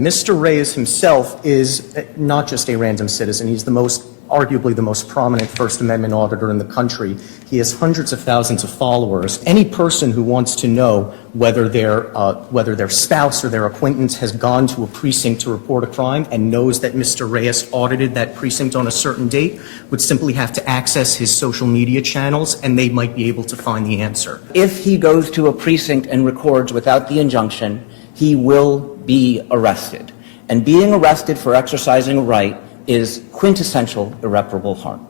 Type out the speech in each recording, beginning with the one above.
Mr. Reyes himself is not just a random citizen. He's arguably the most prominent First Amendment auditor in the country. He has hundreds of thousands of followers. Any person who wants to know whether their spouse or their acquaintance has gone to a precinct to report a crime and knows that Mr. Reyes audited that precinct on a certain date would simply have to access his social media channels, and they might be able to find the answer. If he goes to a precinct and records without the injunction, he will be arrested. And being arrested for exercising a right is quintessential irreparable harm.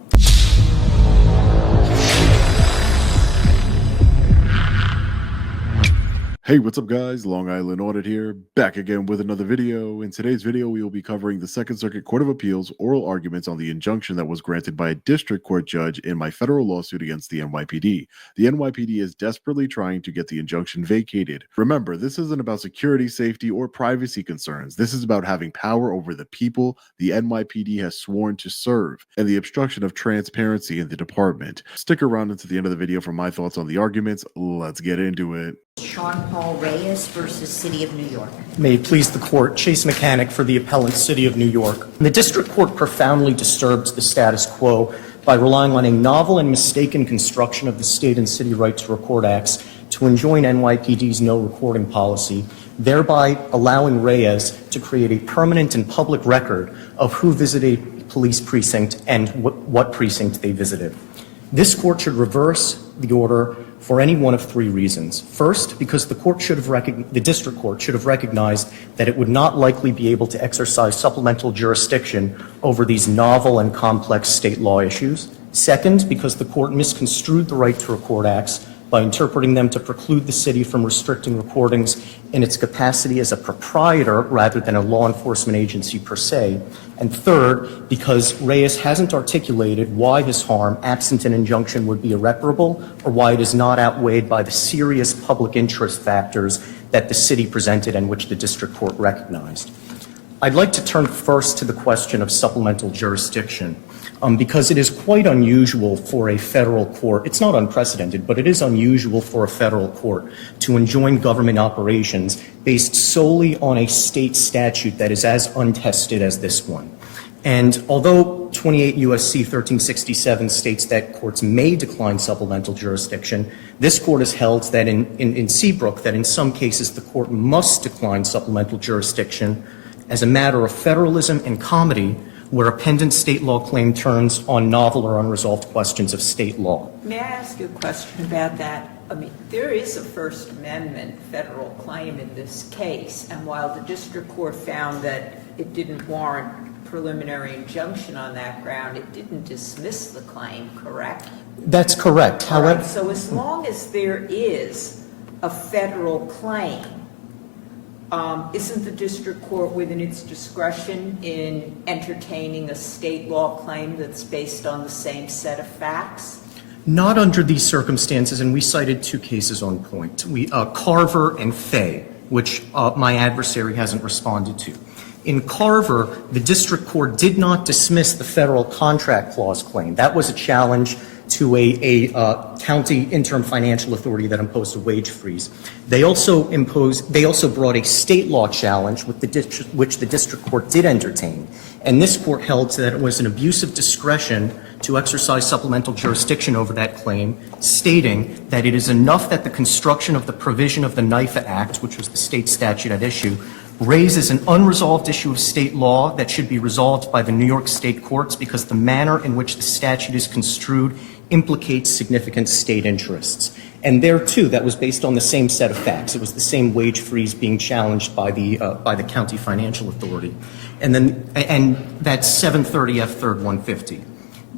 Hey, what's up guys? Long Island Audit here, back again with another video. In today's video, we will be covering the Second Circuit Court of Appeals oral arguments on the injunction that was granted by a district court judge in my federal lawsuit against the NYPD. The NYPD is desperately trying to get the injunction vacated. Remember, this isn't about security, safety, or privacy concerns. This is about having power over the people the NYPD has sworn to serve and the obstruction of transparency in the department. Stick around until the end of the video for my thoughts on the arguments. Let's get into it. Sean Paul Reyes versus City of New York. May it please the court, Chase Mechanic for the appellant, City of New York. The district court profoundly disturbs the status quo by relying on a novel and mistaken construction of the state and city right to record acts to enjoin NYPD's no recording policy, thereby allowing Reyes to create a permanent and public record of who visited a police precinct and what precinct they visited. This court should reverse the order for any one of three reasons. First, because the district court should have recognized that it would not likely be able to exercise supplemental jurisdiction over these novel and complex state law issues. Second, because the court misconstrued the right to record acts by interpreting them to preclude the city from restricting recordings in its capacity as a proprietor rather than a law enforcement agency per se. And third, because Reyes hasn't articulated why his harm, absent an injunction, would be irreparable, or why it is not outweighed by the serious public interest factors that the city presented and which the district court recognized. I'd like to turn first to the question of supplemental jurisdiction, because it is quite unusual for a federal court, it's not unprecedented, but it is unusual for a federal court to enjoin government operations based solely on a state statute that is as untested as this one. And although 28 U.S.C. 1367 states that courts may decline supplemental jurisdiction, this court has held that in Seabrook that in some cases the court must decline supplemental jurisdiction as a matter of federalism and comity, where a pendent state law claim turns on novel or unresolved questions of state law. May I ask you a question about that? I mean, there is a First Amendment federal claim in this case, and while the district court found that it didn't warrant preliminary injunction on that ground, it didn't dismiss the claim, correct? That's correct. However, so as long as there is a federal claim, isn't the district court within its discretion in entertaining a state law claim that's based on the same set of facts? Not under these circumstances, and we cited two cases on point. Carver and Fay, which my adversary hasn't responded to. In Carver, the district court did not dismiss the federal contract clause claim. That was a challenge to a county interim financial authority that imposed a wage freeze. They also brought a state law challenge which the district court did entertain. And this court held that it was an abuse of discretion to exercise supplemental jurisdiction over that claim, stating that it is enough that the construction of the provision of the NYPD Act, which was the state statute at issue, raises an unresolved issue of state law that should be resolved by the New York state courts because the manner in which the statute is construed implicates significant state interests. And there, too, that was based on the same set of facts. It was the same wage freeze being challenged by the county financial authority. And that's 730 F. 3rd 150.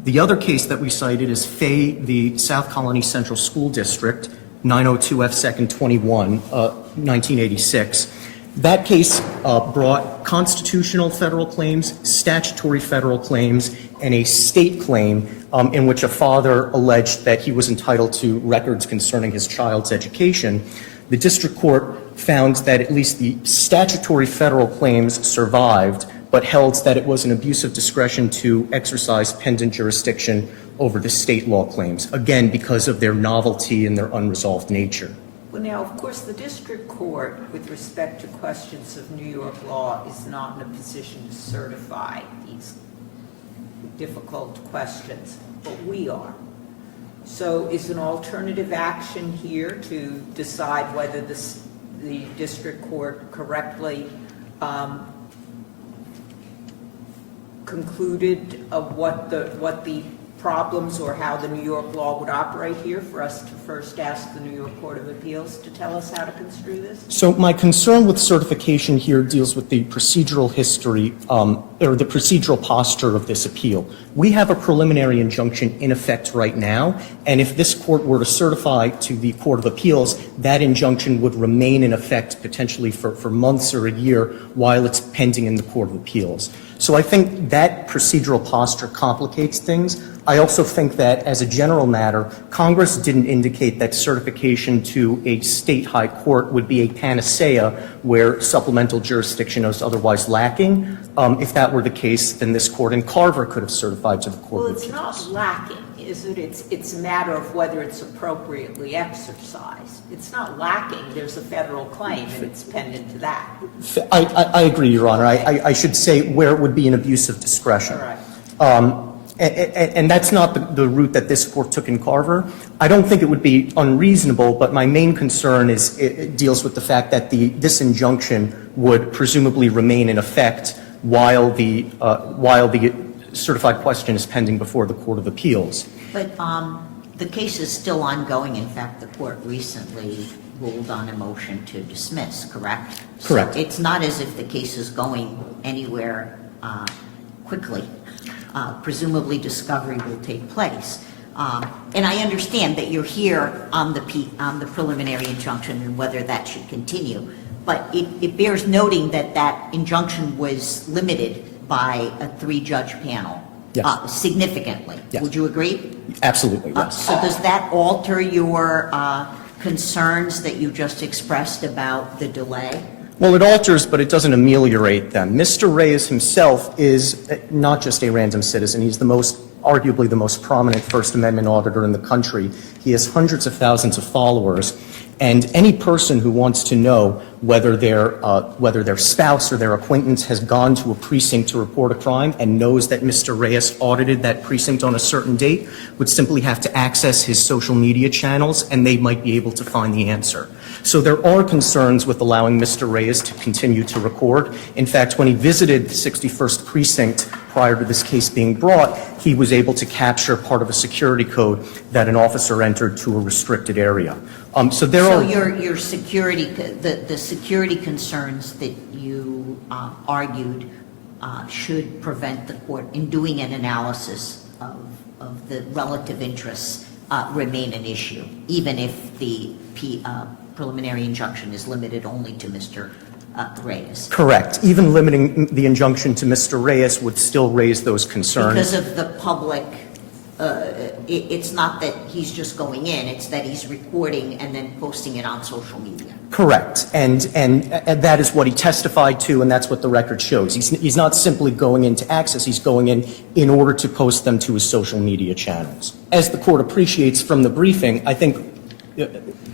The other case that we cited is Fay, the South Colony Central School District, 902 F. 2nd 21, 1986. That case brought constitutional federal claims, statutory federal claims, and a state claim in which a father alleged that he was entitled to records concerning his child's education. The district court found that at least the statutory federal claims survived, but held that it was an abuse of discretion to exercise pendent jurisdiction over the state law claims, again, because of their novelty and their unresolved nature. Well, now, of course, the district court, with respect to questions of New York law, is not in a position to certify these difficult questions, but we are. So is an alternative action here to decide whether the district court correctly concluded of what the problems or how the New York law would operate here, for us to first ask the New York Court of Appeals to tell us how to construe this? So my concern with certification here deals with the procedural history or the procedural posture of this appeal. We have a preliminary injunction in effect right now, and if this court were to certify to the Court of Appeals, that injunction would remain in effect potentially for months or a year while it's pending in the Court of Appeals. So I think that procedural posture complicates things. I also think that, as a general matter, Congress didn't indicate that certification to a state high court would be a panacea where supplemental jurisdiction is otherwise lacking. If that were the case, then this court in Carver could have certified to the Court of Appeals. Well, it's not lacking, is it? It's a matter of whether it's appropriately exercised. It's not lacking. There's a federal claim, and it's pendant to that. I agree, Your Honor. I should say where it would be an abuse of discretion. All right. And that's not the route that this court took in Carver. I don't think it would be unreasonable, but my main concern is it deals with the fact that this injunction would presumably remain in effect while the certified question is pending before the Court of Appeals. But the case is still ongoing. In fact, the court recently ruled on a motion to dismiss, correct? Correct. So it's not as if the case is going anywhere quickly. Presumably discovery will take place. And I understand that you're here on the preliminary injunction and whether that should continue. But it bears noting that that injunction was limited by a 3-judge panel. Yes. Significantly. Yes. Would you agree? Absolutely, yes. So does that alter your concerns that you just expressed about the delay? Well, it alters, but it doesn't ameliorate them. Mr. Reyes himself is not just a random citizen. He's arguably the most prominent First Amendment auditor in the country. He has hundreds of thousands of followers. And any person who wants to know whether their spouse or their acquaintance has gone to a precinct to report a crime and knows that Mr. Reyes audited that precinct on a certain date would simply have to access his social media channels, and they might be able to find the answer. So there are concerns with allowing Mr. Reyes to continue to record. In fact, when he visited the 61st precinct prior to this case being brought, he was able to capture part of a security code that an officer entered to a restricted area. So your security, the security concerns that you argued should prevent the court in doing an analysis of the relative interests remain an issue, even if the preliminary injunction is limited only to Mr. Reyes. Correct. Even limiting the injunction to Mr. Reyes would still raise those concerns. Because of the public, it's not that he's just going in, it's that he's recording and then posting it on social media. Correct. And that is what he testified to, and that's what the record shows. He's not simply going in to access, he's going in order to post them to his social media channels. As the court appreciates from the briefing, I think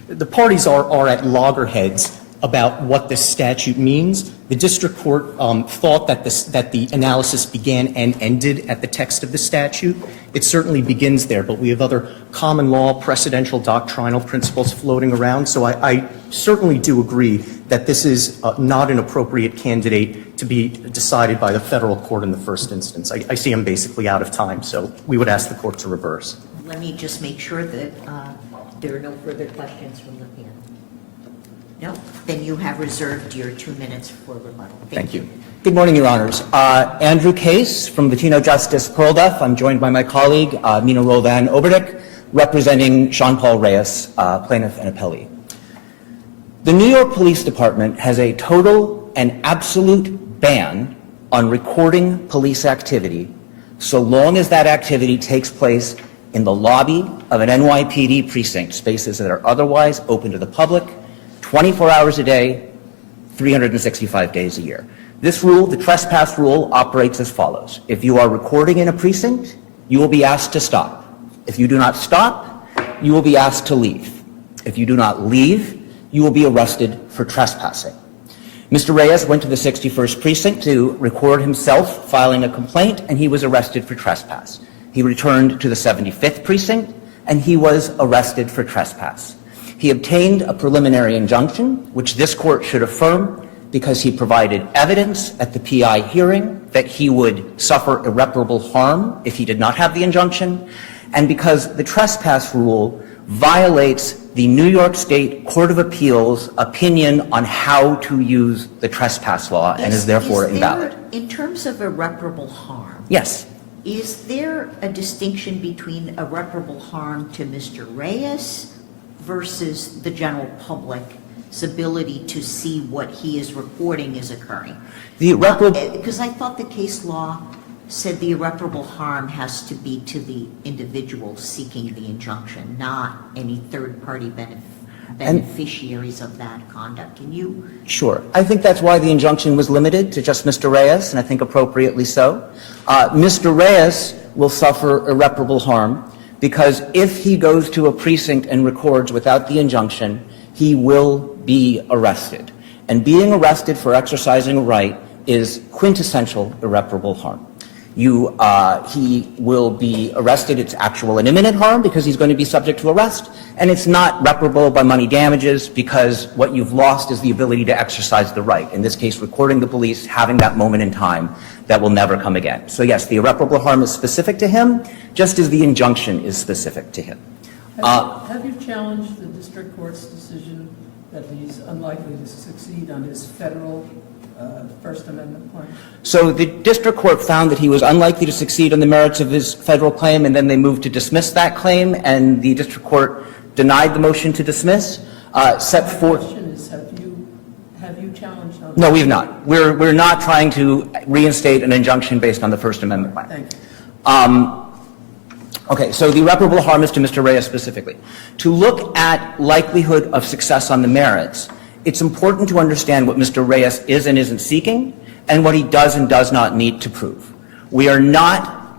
the parties are at loggerheads about what this statute means. The district court thought that the analysis began and ended at the text of the statute. It certainly begins there, but we have other common law, precedential, doctrinal principles floating around. So I certainly do agree that this is not an appropriate candidate to be decided by the federal court in the first instance. I see I'm basically out of time, so we would ask the court to reverse. Let me just make sure that there are no further questions from the panel. No? Then you have reserved your 2 minutes for rebuttal. Thank you. Good morning, Your Honors. Andrew Case from Latino Justice Pearlduff. I'm joined by my colleague, Mina Roldan Oberdick, representing Sean Paul Reyes, plaintiff and appellee. The New York Police Department has a total and absolute ban on recording police activity so long as that activity takes place in the lobby of an NYPD precinct, spaces that are otherwise open to the public, 24 hours a day, 365 days a year. This rule, the trespass rule, operates as follows. If you are recording in a precinct, you will be asked to stop. If you do not stop, you will be asked to leave. If you do not leave, you will be arrested for trespassing. Mr. Reyes went to the 61st precinct to record himself filing a complaint, and he was arrested for trespass. He returned to the 75th precinct, and he was arrested for trespass. He obtained a preliminary injunction, which this court should affirm, because he provided evidence at the PI hearing that he would suffer irreparable harm if he did not have the injunction, and because the trespass rule violates the New York State Court of Appeals opinion on how to use the trespass law and is therefore invalid. In terms of irreparable harm, Yes. is there a distinction between irreparable harm to Mr. Reyes versus the general public's ability to see what he is reporting is occurring? The irreparable... Because I thought the case law said the irreparable harm has to be to the individual seeking the injunction, not any third-party beneficiaries of that conduct. Can you? Sure. I think that's why the injunction was limited to just Mr. Reyes, and I think appropriately so. Mr. Reyes will suffer irreparable harm because if he goes to a precinct and records without the injunction, he will be arrested. And being arrested for exercising a right is quintessential irreparable harm. He will be arrested. It's actual and imminent harm because he's going to be subject to arrest, and it's not reparable by money damages because what you've lost is the ability to exercise the right. In this case, recording the police, having that moment in time that will never come again. So yes, the irreparable harm is specific to him, just as the injunction is specific to him. Have you challenged the district court's decision that he's unlikely to succeed on his federal First Amendment claim? So the district court found that he was unlikely to succeed on the merits of his federal claim, and then they moved to dismiss that claim, and the district court denied the motion to dismiss. Set forth. The question is, have you challenged on? No, we have not. We're not trying to reinstate an injunction based on the First Amendment claim. Thank you. Okay, so the irreparable harm is to Mr. Reyes specifically. To look at likelihood of success on the merits, it's important to understand what Mr. Reyes is and isn't seeking and what he does and does not need to prove. We are not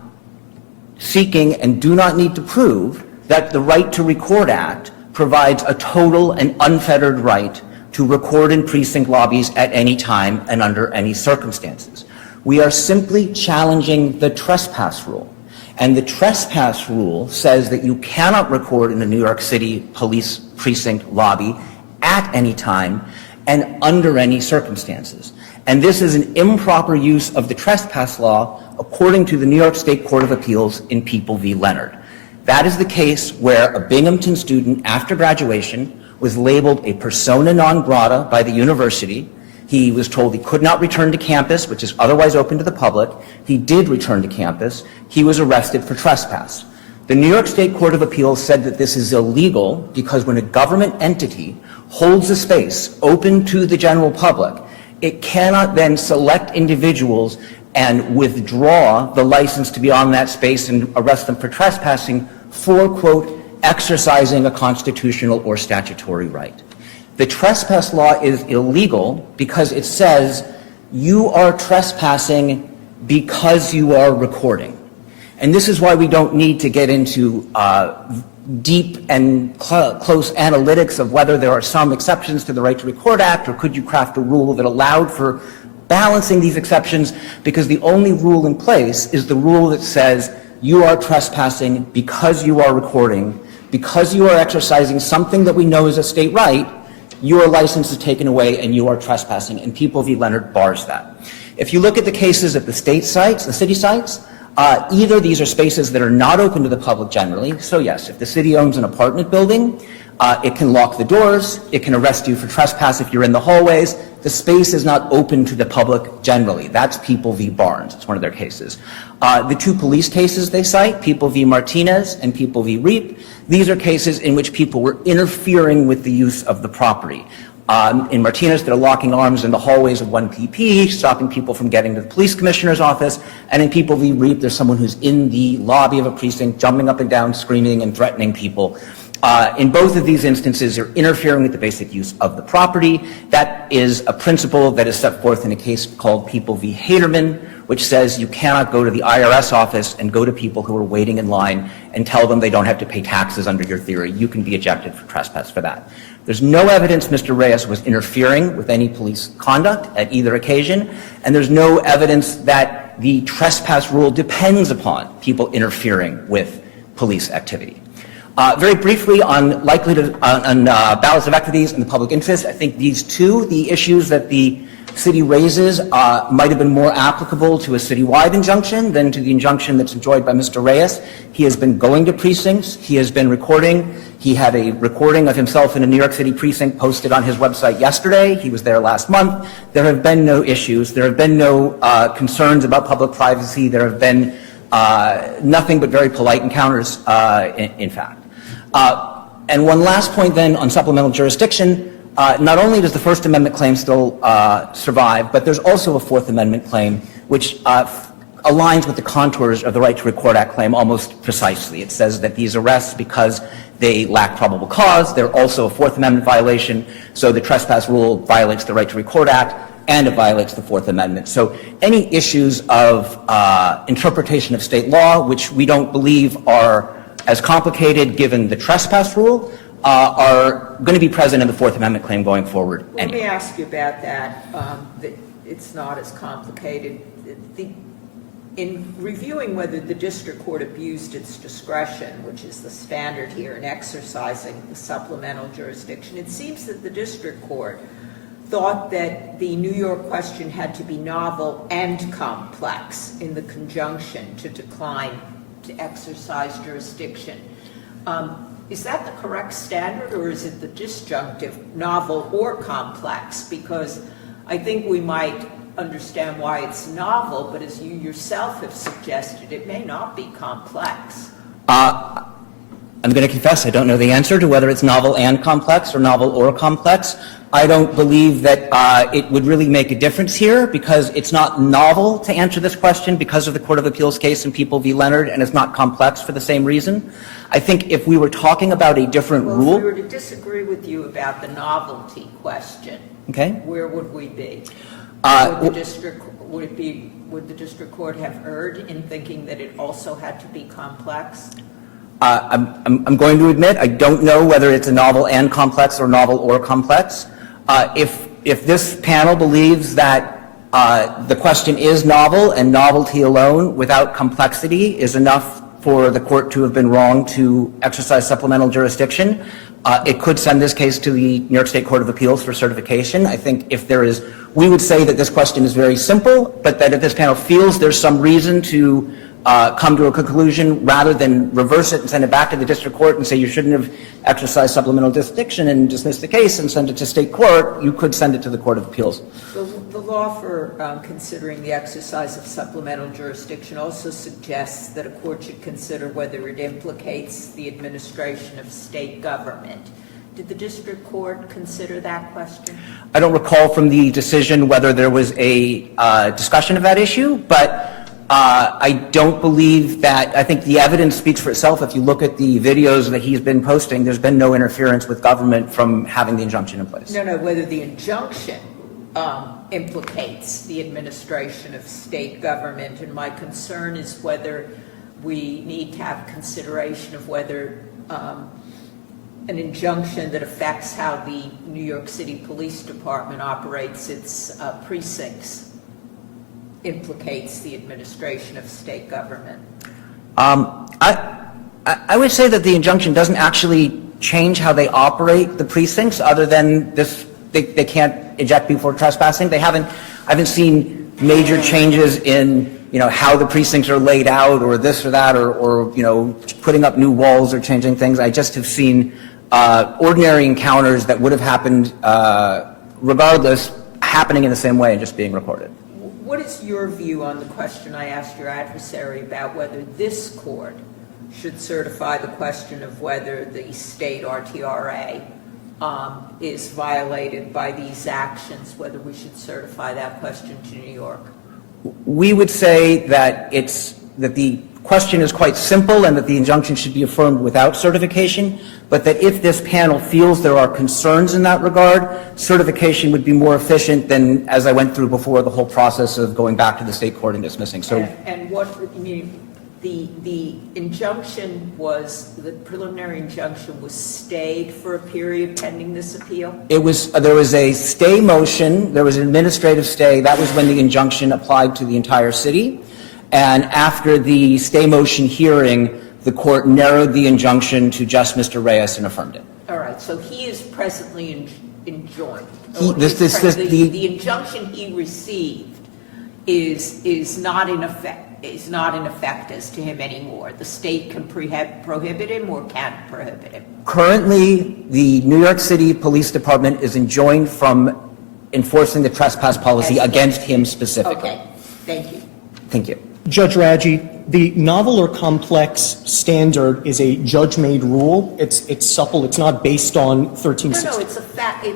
seeking and do not need to prove that the Right to Record Act provides a total and unfettered right to record in precinct lobbies at any time and under any circumstances. We are simply challenging the trespass rule. And the trespass rule says that you cannot record in a New York City police precinct lobby at any time and under any circumstances. And this is an improper use of the trespass law according to the New York State Court of Appeals in People v. Leonard. That is the case where a Binghamton student after graduation was labeled a persona non grata by the university. He was told he could not return to campus, which is otherwise open to the public. He did return to campus. He was arrested for trespass. The New York State Court of Appeals said that this is illegal because when a government entity holds a space open to the general public, it cannot then select individuals and withdraw the license to be on that space and arrest them for trespassing for, quote, exercising a constitutional or statutory right. The trespass law is illegal because it says you are trespassing because you are recording. And this is why we don't need to get into deep and close analytics of whether there are some exceptions to the Right to Record Act or could you craft a rule that allowed for balancing these exceptions, because the only rule in place is the rule that says you are trespassing because you are recording, because you are exercising something that we know is a state right. Your license is taken away and you are trespassing, and People v. Leonard bars that. If you look at the cases at the state sites, the city sites, either these are spaces that are not open to the public generally. So yes, if the city owns an apartment building, it can lock the doors, it can arrest you for trespass if you're in the hallways. The space is not open to the public generally. That's People v. Barnes. It's one of their cases. The two police cases they cite, People v. Martinez and People v. Reap, these are cases in which people were interfering with the use of the property. In Martinez, they're locking arms in the hallways of 1PP, stopping people from getting to the police commissioner's office. And in People v. Reap, there's someone who's in the lobby of a precinct, jumping up and down, screaming and threatening people. In both of these instances, you're interfering with the basic use of the property. That is a principle that is set forth in a case called People v. Haterman, which says you cannot go to the IRS office and go to people who are waiting in line and tell them they don't have to pay taxes under your theory. You can be ejected for trespass for that. There's no evidence Mr. Reyes was interfering with any police conduct at either occasion, and there's no evidence that the trespass rule depends upon people interfering with police activity. Very briefly on balance of equities and the public interest, I think these two, the issues that the city raises, might have been more applicable to a citywide injunction than to the injunction that's enjoyed by Mr. Reyes. He has been going to precincts. He has been recording. He had a recording of himself in a New York City precinct posted on his website yesterday. He was there last month. There have been no issues. There have been no concerns about public privacy. There have been nothing but very polite encounters, in fact. And one last point then on supplemental jurisdiction. Not only does the First Amendment claim still survive, but there's also a Fourth Amendment claim which aligns with the contours of the Right to Record Act claim almost precisely. It says that these arrests, because they lack probable cause, they're also a Fourth Amendment violation, so the trespass rule violates the Right to Record Act and it violates the Fourth Amendment. So any issues of interpretation of state law, which we don't believe are as complicated given the trespass rule, are going to be present in the Fourth Amendment claim going forward. Let me ask you about that. That it's not as complicated. In reviewing whether the district court abused its discretion, which is the standard here in exercising the supplemental jurisdiction, it seems that the district court thought that the New York question had to be novel and complex in the conjunction to decline to exercise jurisdiction. Is that the correct standard, or is it the disjunctive, novel or complex? Because I think we might understand why it's novel, but as you yourself have suggested, it may not be complex. I'm going to confess I don't know the answer to whether it's novel and complex or novel or complex. I don't believe that it would really make a difference here because it's not novel to answer this question because of the Court of Appeals case in People v. Leonard, and it's not complex for the same reason. I think if we were talking about a different rule... If we were to disagree with you about the novelty question, okay, where would we be? Would the district court have erred in thinking that it also had to be complex? I'm going to admit I don't know whether it's a novel and complex or novel or complex. If this panel believes that the question is novel and novelty alone without complexity is enough for the court to have been wrong to exercise supplemental jurisdiction, it could send this case to the New York State Court of Appeals for certification. I think if there is, we would say that this question is very simple, but that if this panel feels there's some reason to come to a conclusion rather than reverse it and send it back to the district court and say you shouldn't have exercised supplemental jurisdiction and dismiss the case and send it to state court, you could send it to the Court of Appeals. The law for considering the exercise of supplemental jurisdiction also suggests that a court should consider whether it implicates the administration of state government. Did the district court consider that question? I don't recall from the decision whether there was a discussion of that issue, but I don't believe that. I think the evidence speaks for itself. If you look at the videos that he's been posting, there's been no interference with government from having the injunction in place. No, whether the injunction implicates the administration of state government, and my concern is whether we need to have consideration of whether an injunction that affects how the New York City Police Department operates its precincts implicates the administration of state government. I would say that the injunction doesn't actually change how they operate the precincts, other than this, they can't eject people for trespassing. I haven't seen major changes in how the precincts are laid out, or this or that, or putting up new walls or changing things. I just have seen ordinary encounters that would have happened regardless happening in the same way and just being recorded. What is your view on the question I asked your adversary about whether this court should certify the question of whether the state RTRA is violated by these actions, whether we should certify that question to New York? We would say that the question is quite simple and that the injunction should be affirmed without certification, but that if this panel feels there are concerns in that regard, certification would be more efficient than, as I went through before, the whole process of going back to the state court and dismissing. So, And what, you mean, the injunction was, the preliminary injunction was stayed for a period pending this appeal? it was, there was a stay motion, there was an administrative stay. That was when the injunction applied to the entire city. And after the stay motion hearing, the court narrowed the injunction to just Mr. Reyes and affirmed it. All right, so he is presently enjoined. The injunction he received is not in effect as to him anymore. The state can prohibit him or can't prohibit him. Currently, the New York City Police Department is enjoined from enforcing the trespass policy against him specifically. Okay, thank you. Thank you. Judge Raggi, the novel or complex standard is a judge-made rule. It's supple. It's not based on 1360. No, it's a fact.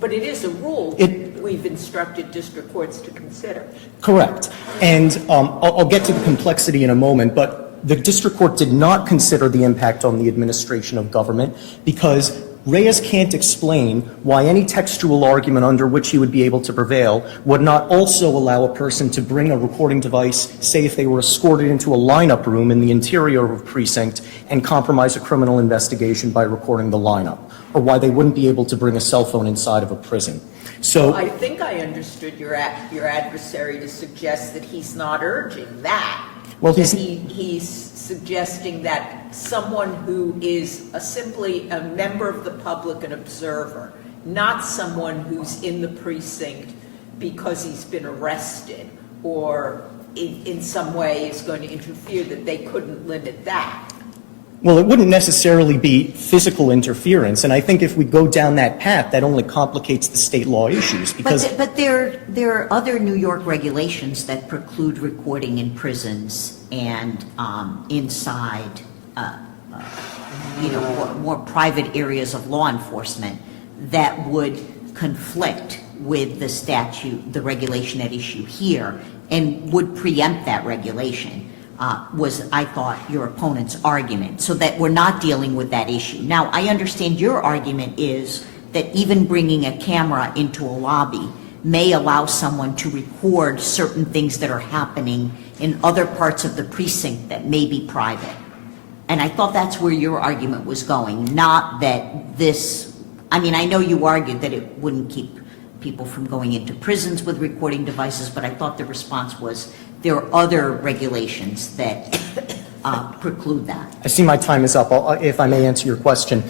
But it is a rule we've instructed district courts to consider. Correct. And I'll get to the complexity in a moment, but the district court did not consider the impact on the administration of government because Reyes can't explain why any textual argument under which he would be able to prevail would not also allow a person to bring a recording device, say if they were escorted into a lineup room in the interior of a precinct, and compromise a criminal investigation by recording the lineup, or why they wouldn't be able to bring a cell phone inside of a prison. So I think I understood your adversary to suggest that he's not urging that. Well, he's suggesting that someone who is simply a member of the public, an observer, not someone who's in the precinct because he's been arrested or in some way is going to interfere, that they couldn't limit that. Well, it wouldn't necessarily be physical interference, and I think if we go down that path, that only complicates the state law issues. Because But there are other New York regulations that preclude recording in prisons and inside, more private areas of law enforcement that would conflict with the statute, the regulation at issue here, and would preempt that regulation. Was, I thought, your opponent's argument, so that we're not dealing with that issue. Now, I understand your argument is that even bringing a camera into a lobby may allow someone to record certain things that are happening in other parts of the precinct that may be private. And I thought that's where your argument was going, not that this, I mean, I know you argued that it wouldn't keep people from going into prisons with recording devices, but I thought the response was there are other regulations that preclude that. I see my time is up. If I may answer your question.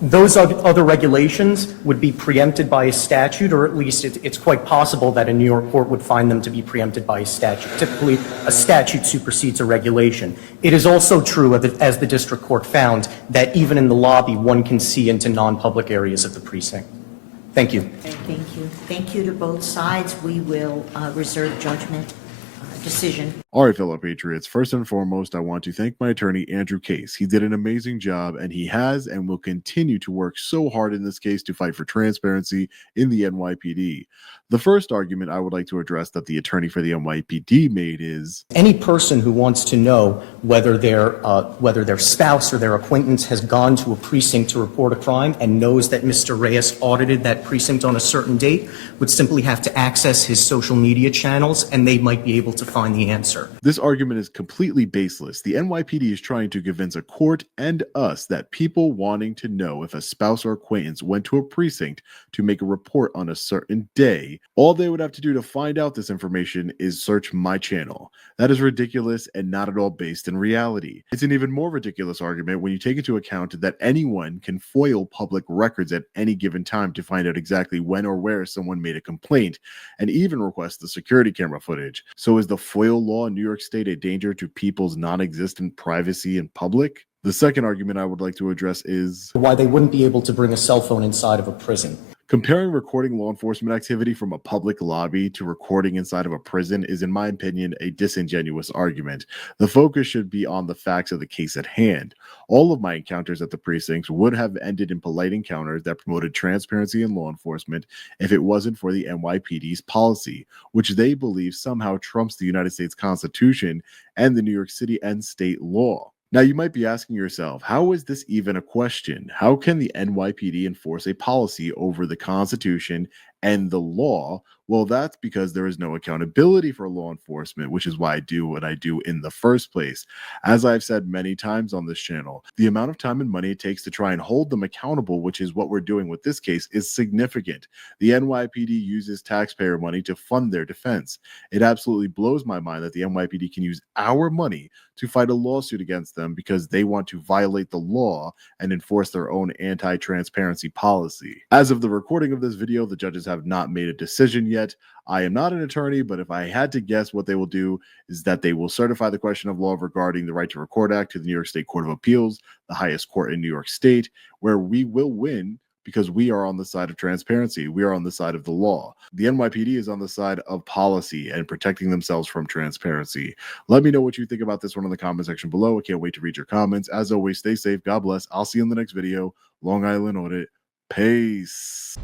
Those other regulations would be preempted by a statute, or at least it's quite possible that a New York court would find them to be preempted by a statute. Typically, a statute supersedes a regulation. It is also true, as the district court found, that even in the lobby, one can see into non-public areas of the precinct. Thank you. Thank you. Thank you to both sides. We will reserve judgment. Decision. All right, fellow patriots. First and foremost, I want to thank my attorney, Andrew Case. He did an amazing job, and he has and will continue to work so hard in this case to fight for transparency in the NYPD. The first argument I would like to address that the attorney for the NYPD made is any person who wants to know whether their spouse or their acquaintance has gone to a precinct to report a crime and knows that Mr. Reyes audited that precinct on a certain date would simply have to access his social media channels, and they might be able to find the answer. this argument is completely baseless. The NYPD is trying to convince a court and us that people wanting to know if a spouse or acquaintance went to a precinct to make a report on a certain day, all they would have to do to find out this information is search my channel. That is ridiculous and not at all based in reality. It's an even more ridiculous argument when you take into account that anyone can foil public records at any given time to find out exactly when or where someone made a complaint, and even request the security camera footage. So is the FOIL law in New York State a danger to people's non-existent privacy in public? The second argument I would like to address is Why they wouldn't be able to bring a cell phone inside of a prison. Comparing recording law enforcement activity from a public lobby to recording inside of a prison is, in my opinion, a disingenuous argument. The focus should be on the facts of the case at hand. All of my encounters at the precincts would have ended in polite encounters that promoted transparency in law enforcement if it wasn't for the NYPD's policy, which they believe somehow trumps the United States Constitution and the New York City and state law. Now, you might be asking yourself, how is this even a question? How can the NYPD enforce a policy over the Constitution and the law? Well, that's because there is no accountability for law enforcement, which is why I do what I do in the first place. As I've said many times on this channel, the amount of time and money it takes to try and hold them accountable, which is what we're doing with this case, is significant. The NYPD uses taxpayer money to fund their defense. It absolutely blows my mind that the NYPD can use our money to fight a lawsuit against them because they want to violate the law and enforce their own anti-transparency policy. As of the recording of this video, the judges have not made a decision yet. I am not an attorney, but if I had to guess, what they will do is that they will certify the question of law regarding the Right to Record Act to the New York State Court of Appeals, the highest court in New York State, where we will win because we are on the side of transparency. We are on the side of the law. The NYPD is on the side of policy and protecting themselves from transparency. Let me know what you think about this one in the comment section below. I can't wait to read your comments. As always, stay safe. God bless. I'll see you in the next video. Long Island Audit. Peace.